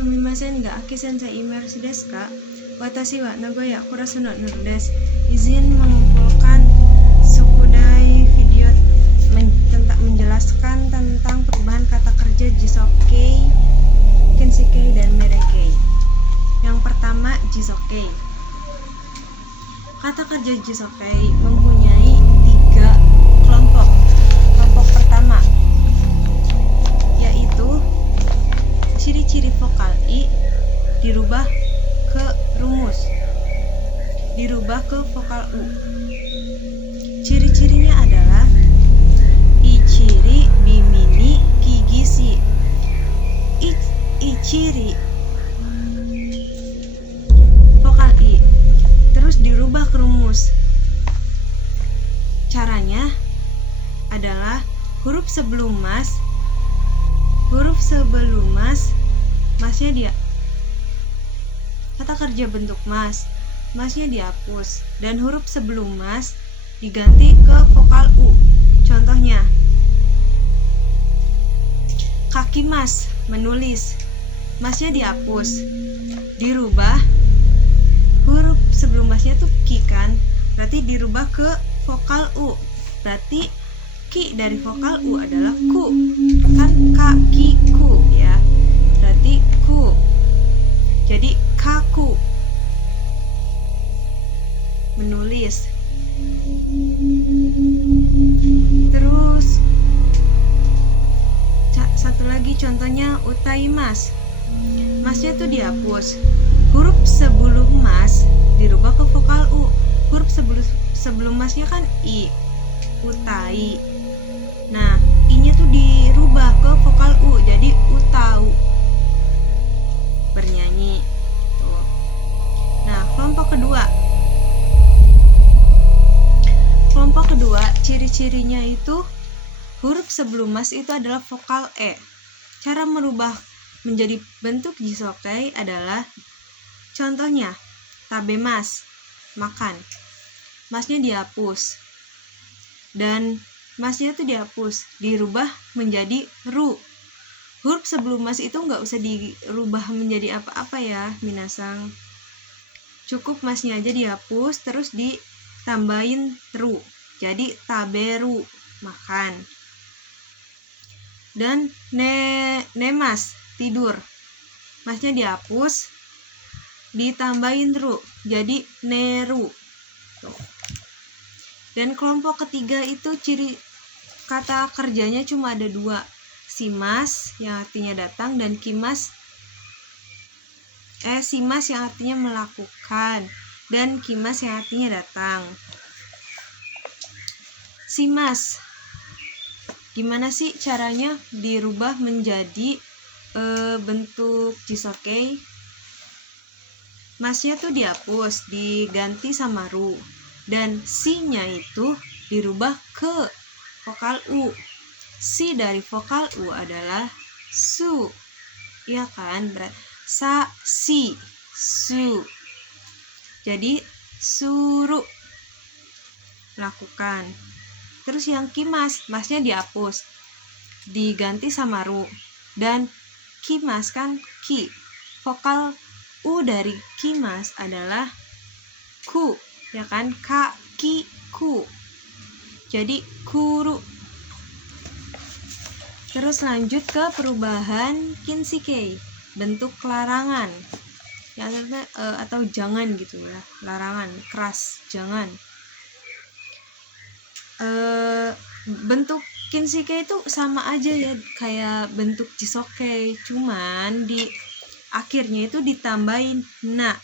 Sumimasen ga aki sensei immersi desu ka? Watashi wa Nagoya Kurasuno Nuru desu. Izin mengumpulkan sukudai video menjelaskan tentang perubahan kata kerja Jisokei, Kenshikei, dan Merekei. Yang pertama, Jisokei. Kata kerja Jisokei mempunyai 3 kelompok. Kelompok pertama yaitu ciri-ciri vokal I dirubah ke rumus, dirubah ke vokal U. Ciri-cirinya adalah ichiri, bimini, kigisi. Ichiri vokal I terus dirubah ke rumus. Caranya adalah huruf sebelum mas masnya dia kata kerja bentuk masnya dihapus dan huruf sebelum mas diganti ke vokal U. Contohnya, kaki mas, menulis, masnya dihapus, dirubah huruf sebelum masnya tuh ki kan, berarti dirubah ke vokal U. Berarti ki dari vokal U adalah ku, kan kaki ku ya, berarti ku, jadi kaku, menulis. Terus satu lagi contohnya utaimas, masnya tuh dihapus, huruf sebelum mas dirubah ke vokal U. Huruf sebelum masnya kan I, utai. Nah, I-nya tuh dirubah ke vokal U, jadi utau, bernyanyi. Tuh. Nah, kelompok kedua ciri-cirinya itu huruf sebelum mas itu adalah vokal E. Cara merubah menjadi bentuk Jisokei adalah contohnya tabemas, makan, masnya dihapus dan masnya tuh dihapus, dirubah menjadi ru. Huruf sebelum mas itu nggak usah dirubah menjadi apa-apa ya minasang, cukup masnya aja dihapus terus ditambahin ru, jadi taberu, makan. Dan nemas, tidur, masnya dihapus ditambahin ru, jadi neru. Tuh. Dan kelompok ketiga itu ciri kata kerjanya cuma ada 2, simas yang artinya datang dan simas yang artinya melakukan dan kimas yang artinya datang. Simas, gimana sih caranya dirubah menjadi bentuk Jisokei? Masnya tuh dihapus, diganti sama ru, dan si-nya itu dirubah ke vokal U. Si dari vokal U adalah su, ya kan? Sa, si, su. Jadi suruh, lakukan. Terus yang kimas, masnya dihapus, diganti sama ru, dan kimas kan ki. Vokal U dari kimas adalah ku, ya kan? Kaki, ku. Jadi kuru. Terus lanjut ke perubahan kinshikei, bentuk larangan. Yang atau jangan gitu ya, larangan, keras, jangan. Bentuk kinshikei itu sama aja ya kayak bentuk Jisokei, cuman di akhirnya itu ditambahin na.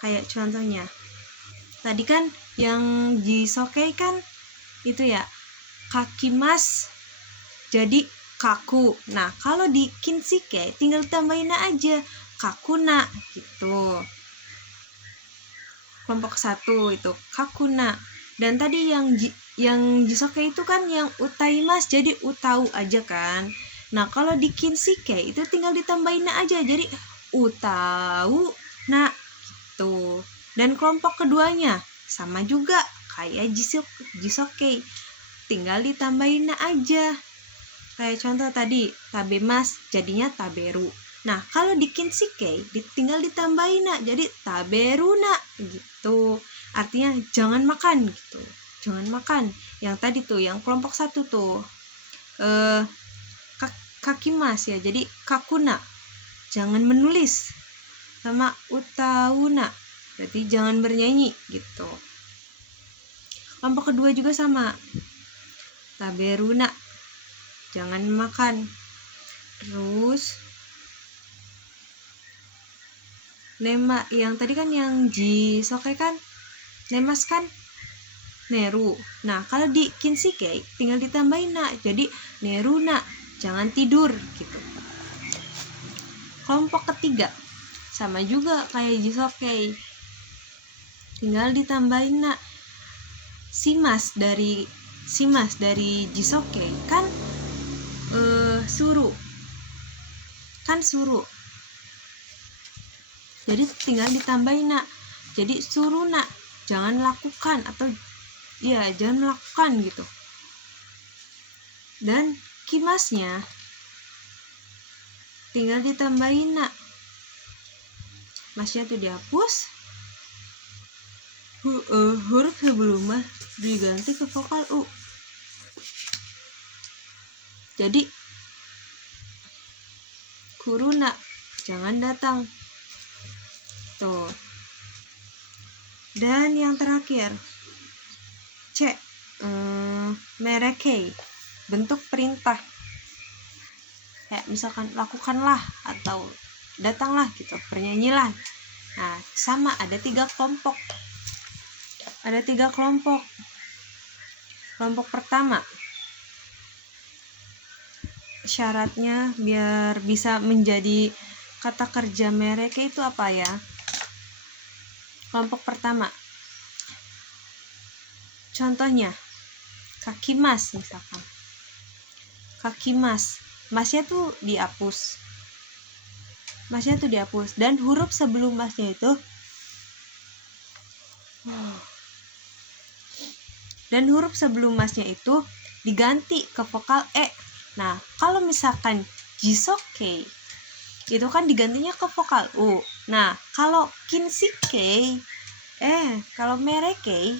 Kayak contohnya tadi kan yang Jisokei kan itu ya kakimas jadi kaku. Nah, kalau di kinshikei tinggal tambahin na aja, kakuna gitu. Kelompok 1 itu kakuna. Dan tadi yang Jisokei itu kan yang utaimas jadi utau aja kan. Nah, kalau di kinshikei itu tinggal ditambahin na aja, jadi utau na gitu. Dan kelompok keduanya sama juga kayak Jisokei, tinggal ditambahin na aja. Kayak contoh tadi, tabemas jadinya taberu, Nah, kalau di kinshikei tinggal ditambahin na, jadi taberuna gitu. Artinya jangan makan gitu. Jangan makan. Yang tadi tuh, yang kelompok 1 tuh. Kakimas ya. Jadi kakuna. Jangan menulis. Sama utauna. Berarti jangan bernyanyi gitu. Kelompok kedua juga sama. Taberuna. Jangan makan. Terus nema yang tadi kan yang jisokai kan nemas kan neru. Nah, kalau di kinshikei tinggal ditambahin na, jadi neruna, jangan tidur gitu. Kelompok ketiga sama juga kayak jisokai, tinggal ditambahin na. Simas dari jisokai kan suruh kan suruh, jadi tinggal ditambahin nak, jadi suruh nak, jangan lakukan atau ya jangan melakukan gitu. Dan kimasnya tinggal ditambahin nak, masnya tuh dihapus, huruf sebelum mas diganti ke vokal u. Jadi kuruna, jangan datang tuh. Dan yang terakhir C, merekei, bentuk perintah kayak misalkan lakukanlah atau datanglah gitu, bernyanyilah. Nah, sama ada 3 kelompok. Kelompok pertama, syaratnya biar bisa menjadi kata kerja mereka itu apa ya? Kelompok pertama, contohnya kakimas misalkan. Kakimas, masnya tuh dihapus. Dan huruf sebelum masnya itu diganti ke vokal e. Nah, kalau misalkan jisokei itu kan digantinya ke vokal u. Nah, kalau kinshikei kalau merekei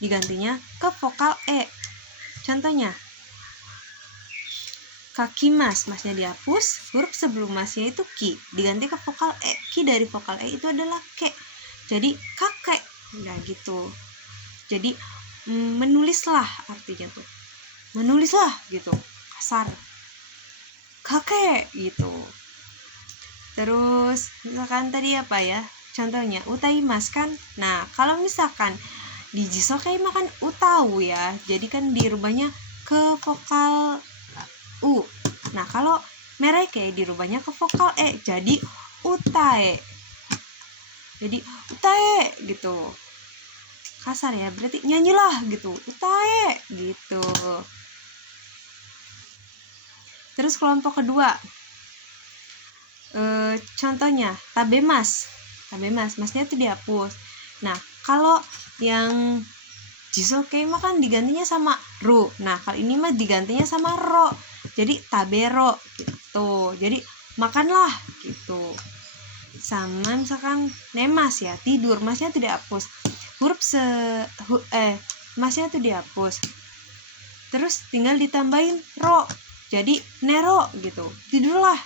digantinya ke vokal e. Contohnya kakimas, masnya dihapus, huruf sebelum masnya itu ki, diganti ke vokal e. Ki dari vokal e itu adalah ke, jadi kakek. Nah gitu. Jadi menulislah artinya tuh, menulislah gitu, kasar, kakek gitu. Terus misalkan tadi apa ya, contohnya utaimas kan. Nah, kalau misalkan di jisokai makan utau ya, jadi kan dirubahnya ke vokal u. Nah, kalau mereke dirubahnya ke vokal e, jadi utae. Jadi utae gitu. Kasar ya, berarti nyanyilah gitu, utae gitu. Terus kelompok kedua, contohnya tabemas, masnya itu dihapus. Nah, kalau yang jisokai mah kan digantinya sama ru. Nah, kalau ini mah digantinya sama ro, jadi tabero gitu, jadi makanlah gitu. Sama misalkan nemas ya, tidur, masnya itu dihapus, masnya itu dihapus, terus tinggal ditambahin ro, jadi nero gitu, tidurlah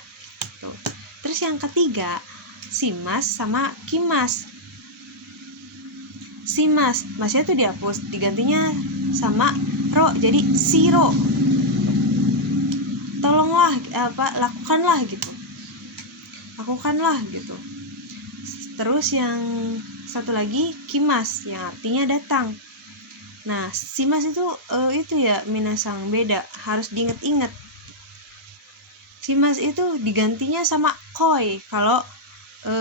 gitu. Terus yang ketiga, simas sama kimas. Simas, masnya itu dihapus, digantinya sama ro, jadi siro, tolonglah, lakukanlah gitu. Terus yang satu lagi kimas, yang artinya datang. Nah, simas itu ya minasang, beda, harus diinget-inget. Simas itu digantinya sama koi kalau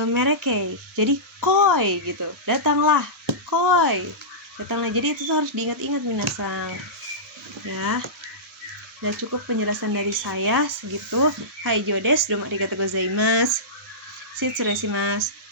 merekei, jadi koi gitu, datanglah, koi, datanglah. Jadi itu tuh harus diingat-ingat minasang ya. Nah, cukup penjelasan dari saya segitu. Hai Jodes, domo arigatou gozaimasu. Shitsuresimasu.